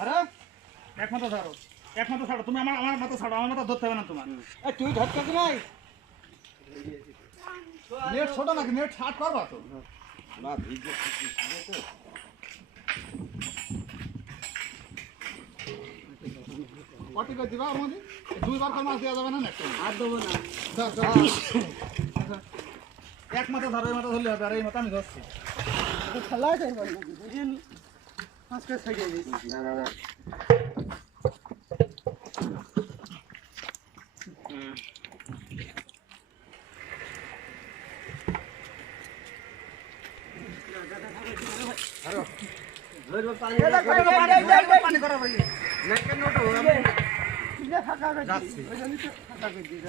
আরে এক মাথা ছাড়ো, এক মাথা ছাড়ো, তুমি আমার মাথা ছাড়ো, আমার মাথা ধরতে হবে না তোমার। তুই ধরতে নাই নেট ছোট নাকি, নেট ছাট করবা তো না ভিডিও তো কটি করে দিবা ওর মধ্যে? দুইবার করে মাছ দেওয়া যাবে না একটা? আর দেবো না। এক মাথা ধরো, এই মাথা ধরলে হবে, আর এই মাথা আমি ধরছি। খেলা যাই বুঝিনি আজকে থেকে না না না পানি করা ভাই না কেন তো আমি ফাঁকা করে যাচ্ছি। ওই জন্য তো ফাঁকা করে দিই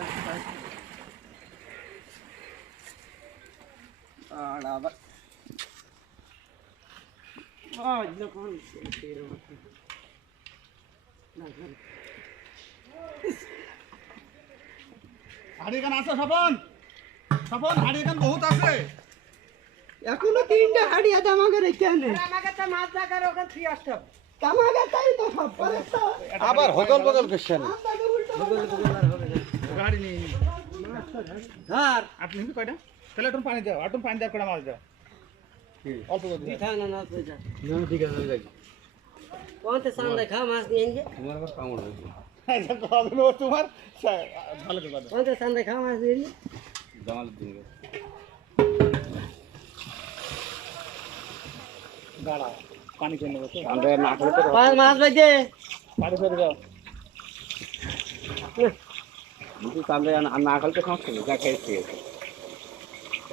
আর আবার যখন হাড়ি এখানে আছে স্বপন, স্বপন হাড়ি এখানে বহুত আছে। এখনো তিনটা হাড়ি আছে আমাকে রেখে আনে আমাকে তো মাছ দেখার ওখান থেকে আসতে হবে। আমাকে তাই তো সব করে তো আবার হদল বদল করছেন আমাকে উল্টো গাড়ি নিয়ে নি। ধর আপনি নিবি কয়টা? তাহলে একটু পানি দাও, একটু পানি দেওয়ার কটা মাছ দাও, অল্প করে দিও। পিঠা না না তো যা না ঠিক আছে যাই কোনতে সামনে খা মাছ নিয়ে গে তোমার আবার কামড় হয়েছে আচ্ছা, কবে ও তোমার ভালো করে দাও। কোনতে সামনে খা মাছ নিয়ে গে জামাল দিন দাঁড়াও, পানি করে নেবো তো, আমরা না খেলে তো পাঁচ মাছ বাইদে পানি করে দাও। কিন্তু আমরা না খেলে তো সমস্যা নেই যা খেয়েছি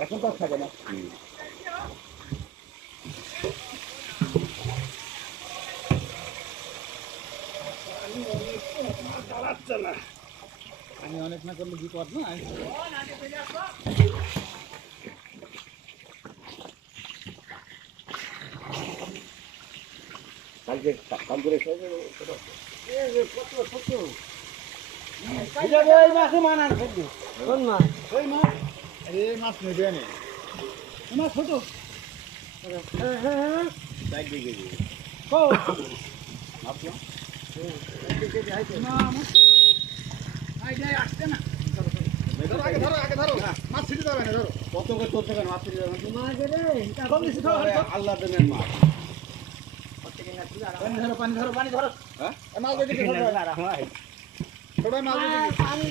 এখন তো আর খাবে না। আমি অনেক না করলে বিপদ না। কালকে কাল করে ওই মাছ মানান ফেলবি কোন মাছ ওই মাছ, এই মাছ নেবে না, এই মাছ ছোট। সাইড দিকে গিয়ে ও আপনি না, আই যাই আসছে না। ধরো, আগে ধরো, আগে ধরো, মাছ ছিটে যাবে না, ধরো। কত করে তোর থেকে মাছ ফিরে যাবেন মাছ রে কম বেশি ধরো, আল্লাহ দেনের মাছ পানি ধরো, পানি ধরো, পানি ধরো। হ্যাঁ এই মাছ দেখে ছোট মাছ দেখে। পানি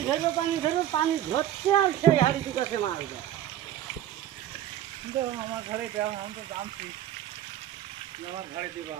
ধরো পানি ধরতে আর সেই হাড়ি দুটাকে মাছ দেয় কিন্তু আমার ঘরে দেওয়া, আমি তো জানছি আমার ঘরে দিবা।